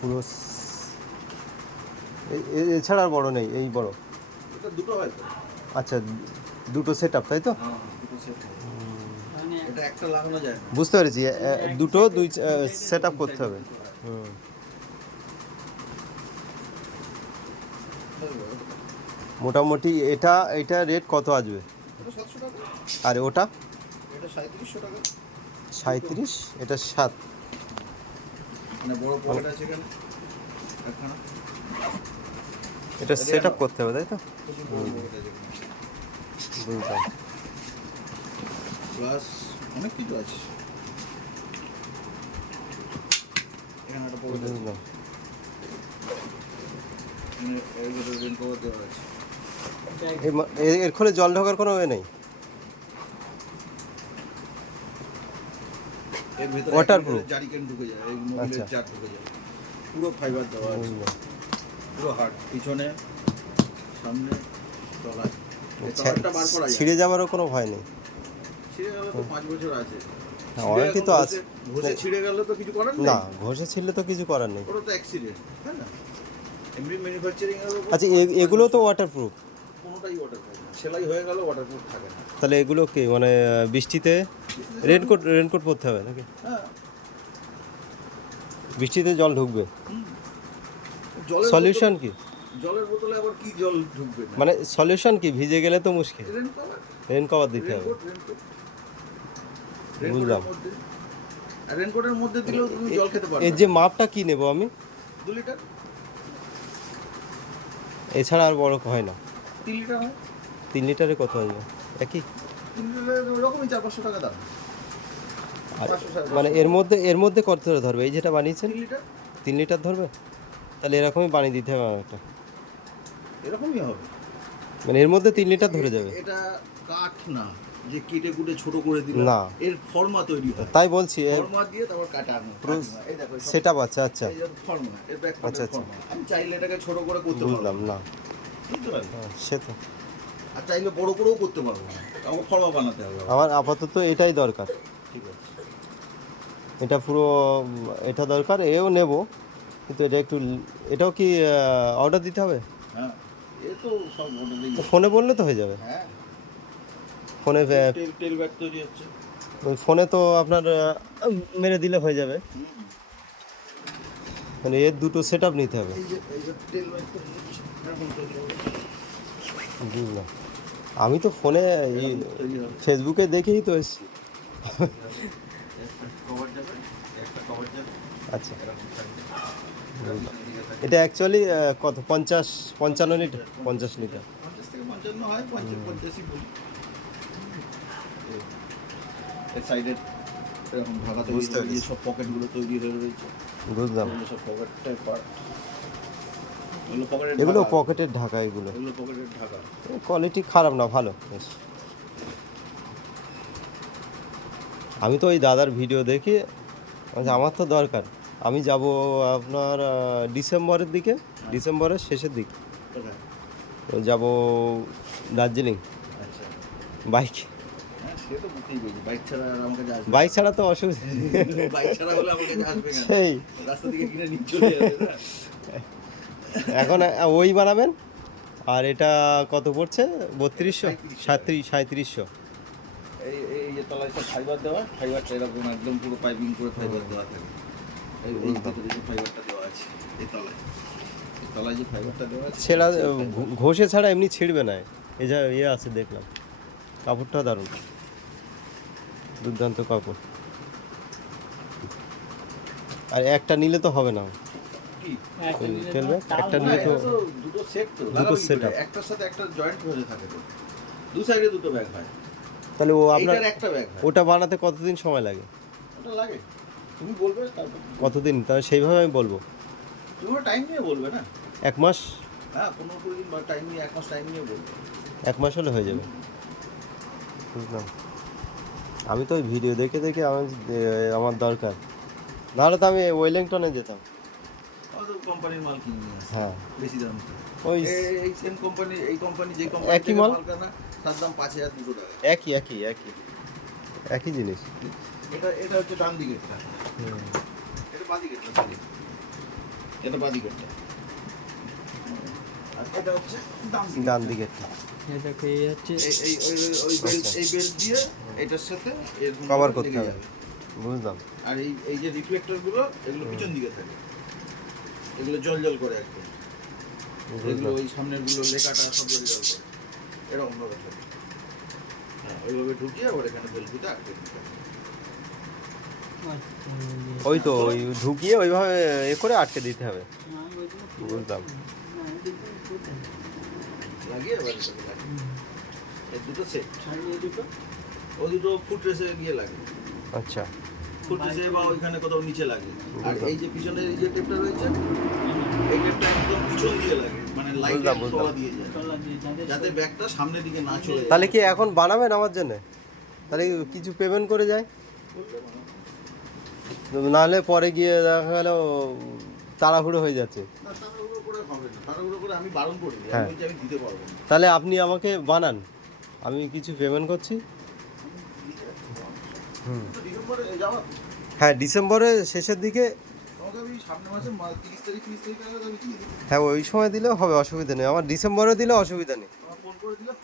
পুরো এছাড়া আর বড় নেই, এই বড়। এটা দুটো হয় তো? আচ্ছা, দুটো সেট আপ তাই তো? হ্যাঁ, দুটো সেট। এটা একটা লাগানো যায় না। বুঝতে পেরেছি, দুটো দুই সেট আপ করতে হবে। হুম। মোটামুটি এটা রেট কত আসবে? এটা 700 টাকা। আর ওটা? এটা 3700 টাকা। 37, এটা 7। মানে বড় পকেট আছে এখানে একখানা। এটা সেট আপ করতে হবে তাই তো? বড় পকেট আছে এখানে। বুঝলাম। প্লাস অনেক কিছু আছে এখানে। একটা পকেট আছে, বুঝলাম। এখানে রেন কভার দেওয়া আছে। এর খোলে জল ঢোকার কোনো ওয়ে নেই? এর ভিতরে Waterproof? জারিকেন ঢুকে যায়, এই মোবিলের চার ঢুকে যায়। পুরো ফাইবার দেওয়া আছে, পুরো হার্ড। পিছনে, সামনে, তলায়। এই তলাটা বার করা যায়। ছিঁড়ে যাওয়ারও কোনো ভয় নেই? ছিঁড়ে গেলে তো 5 বছর আছে। ওয়ারেন্টি তো আছে। ঘষে ছিঁড়ে গেলে তো কিছু করার নেই। না, ঘষে ছিঁড়লে তো কিছু করার নেই। ওটা তো অ্যাক্সিডেন্ট, তাই না? এমনি ম্যানুফ্যাকচারিং এর উপর। আচ্ছা, এগুলো তো ওয়াটারপ্রুফ? কোনোটাই ওয়াটারপ্রুফ না। সেলাই হয়ে গেল ওয়াটারপ্রুফ থাকে না। তাহলে এগুলো কি মানে বৃষ্টিতে রেনকোট পরতে হবে নাকি? হ্যাঁ, বৃষ্টিতে জল ঢুকবে? জলের সলিউশন কি? জলের বোতলে আবার কি জল ঢুকবে না? মানে সলিউশন কি? ভিজে গেলে তো মুশকিল। Rain cover. রেন কভার দিতে হবে। বুঝলাম। আর রেনকোটের মধ্যে দিলেও তুমি জল খেতে পারবে। এর যে মাপটা কি নেব আমি? 2 লিটার। এছাড়া আর বড় হয় না? 3 লিটার হয়। 3 লিটারে কত আসবে? একই? 3 লিটারের ওরকমই 400-500 টাকা দাম। আর 500 মানে এর মধ্যে কত ধরবে? এই যেটা বানিয়েছেন 3 লিটার। 3 লিটার ধরবে? তাহলে এরকমই বানিয়ে দিতে হবে আমাকে। এরকমই হবে। মানে এর মধ্যে 3 লিটার ধরে যাবে? এটা কাঠ না যে কেটে কুটে ছোট করে দিলাম। না, এর ফর্মা তৈরি হয়। তাই বলছি। ফর্মা দিয়ে তারপর কাটানো। এই দেখো সেটআপ আছে। আচ্ছা, এই যে ফর্মা, এর ব্যাক আচ্ছা, পার্টের ফর্মা। আমি চাইলে এটাকে ছোট করে করতে পারবো। বুঝলাম। না, বুঝতে পারলি? সে তো আর চাইলে বড় করেও করতে পারবো। আমাকে ফর্মা বানাতে হবে। আমার আপাতত এটাই দরকার। ঠিক আছে। এটা পুরো এটা দরকার, এও নেব, কিন্তু এটাও কি অর্ডার দিতে হবে? হ্যাঁ, এ তো সব অর্ডারেই। ফোনে বললে তো হয়ে যাবে? হ্যাঁ, ফোনে টেল ব্যাগ তৈরি হচ্ছে। ওই ফোনে তো আপনার মেরে দিলে হয়ে যাবে। মানে এর দুটো সেটআপ নিতে হবে। এই যে টেল ব্যাগ তৈরি হচ্ছে। এরকম তৈরি হবে। বুঝলাম। আমি তো ফোনে ফেসবুকে দেখেই তো এসেছি। একটা কভার যাবে, একটা কভার যাবে। আচ্ছা, এটা অ্যাকচুয়ালি কত? 55 লিটার? 50 লিটার? 50 থেকে 55 হয়, 50ই বলি। এর সাইডে এরকম ঢাকা তৈরি বুঝতে হয়ে পেরেছি। সব পকেটগুলো তৈরি হয়ে রয়েছে। বুঝলাম। এগুলো সব পকেটের পার্ট। এগুলো পকেটের এগুলো ঢাকা। পকেটের ঢাকা। এগুলো এগুলো পকেটের ঢাকা। কোয়ালিটি খারাপ না, ভালো বেশ। আমি তো ওই দাদার ভিডিও দেখি, আমার তো দরকার। আমি যাব আপনার ডিসেম্বরের দিকে, ডিসেম্বরের শেষের দিকে কোথায়? যাব দার্জিলিং আচ্ছা। বাইকে। হ্যাঁ, সে তো বুঝতেই পেরেছি। বাইক ছাড়া আর আমার কাছে আসবে বাইক না। ছাড়া তো অসুবিধা। বাইক ছাড়া হলে আমার কাছে আসবে কেন? সেই রাস্তা থেকে কিনে নিয়ে চলে যাবে না? এখন ওই বানাবেন। আর এটা কত পড়ছে? 3200? 3700? এই এই যে তলায় সব ফাইবার দেওয়া, ফাইবারটা এরকম একদম পুরো পাইপিং করে ফাইবার দেওয়া থাকে। এই ভিতরে যে ফাইবারটা দেওয়া আছে এই তলায়, এই তলায় যে ফাইবারটা দেওয়া আছে ছেঁড়া ঘষে ছাড়া এমনি ছিঁড়বে না। এই যা আছে দেখলাম, কাপড়টা দারুণ, দুর্দান্ত কাপড়। আর একটা নিলে তো হবে না। কি? টেল ব্যাগ একটা নিলে তো দুটো সেট তো দুটো লাগাবি সেট কি করে? আপ। একটার সাথে একটা জয়েন্ট হয়ে থাকে তো। দু সাইডে দুটো ব্যাগ হয়। তাহলে ও আপনার এইটার একটা ব্যাগ হয়। ওটা বানাতে কতদিন সময় লাগে? ওটা লাগে। তুমি বলবে তারপর। কতদিন? তাহলে সেইভাবে আমি বলবো। তুমি টাইম নিয়ে বলবে না? 1 মাস? হ্যাঁ, 15-20 দিন বা টাইম নিয়ে 1 মাস টাইম নিয়ে বলবে। 1 মাস হলে হয়ে যাবে। বুঝলাম। আমি তো ওই ভিডিও দেখে দেখে আমার দরকার, নাহলে তো আমি ওয়েলিংটনে যেতাম। আমাদের কোম্পানির মাল কিনে নিয়ে আসে। হ্যাঁ, বেশি দাম তো। ওই এই সেম কোম্পানি, এই কোম্পানি যে কোম্পানি একই থেকে মাল? মাল কেনা তার দাম 5200 টাকা। একই জিনিস। এটা হচ্ছে ডান দিকেরটা। এটা বাঁ দিকেরটা। এটা বাদিকেরটা। আর এটা হচ্ছে ডান দিকেরটা এটাকে হচ্ছে ওই বেল্ট, এই বেল্ট দিয়ে এটার সাথে এরকম কভার করে করতে লেগে হবে। যাবে। বুঝলাম। আর এই যে রিফ্লেক্টর গুলো এগুলো পিছন দিকে থাকে, এগুলো জল জল করে একদম, এগুলো ওই সামনের গুলো লেখাটা সব জল জল করে এরকম ভাবে থাকে। হ্যাঁ, ওইভাবে ঢুকিয়ে আবার এখানে বেলফিটা আটকে দিতে হবে। ওই তো ওই ঢুকিয়ে ওইভাবে এ করে আটকে দিতে হবে। বুঝলাম। লাগিয়ে আবার এটাকে লাগিয়ে এই দুটো সেট, ও দুটো ফুট রেসে গিয়ে লাগে, আচ্ছা। ফুট রেসে বা ওইখানে কোথাও নিচে লাগে। আর এই যে পিছনের এই যে টেপটা রয়েছে, এই টেপটা একদম পিছন দিয়ে লাগে, মানে লাইট বুঝলাম, তলা বুঝলাম। দিয়ে যায়, যাতে ব্যাগটা সামনের দিকে না চলে যায়। তাহলে কি এখন বানাবেন আমার জন্য? তাহলে কিছু পেমেন্ট করে যায়, নাহলে পরে গিয়ে দেখা গেল তাড়াহুড়ো হয়ে যাচ্ছে। না, তাড়াহুড়ো করে হবে না, তাড়াহুড়ো করে আমি বারণ করি, আমি হ্যাঁ। বলছি আমি দিতে পারবো না। তাহলে আপনি আমাকে বানান, আমি কিছু পেমেন্ট করছি। হুম। তো ডিসেম্বরে যাওয়া, হ্যাঁ, ডিসেম্বরের শেষের দিকে। তোমাকে আমি সামনের মাসে 30 তারিখ 30 তারিখ আগে আমি দিয়ে দেবো। হ্যাঁ, ওই সময় দিলেও হবে, অসুবিধা নেই। আমার ডিসেম্বরে দিলে অসুবিধা নেই। তোমার ফোন করে দিলাম,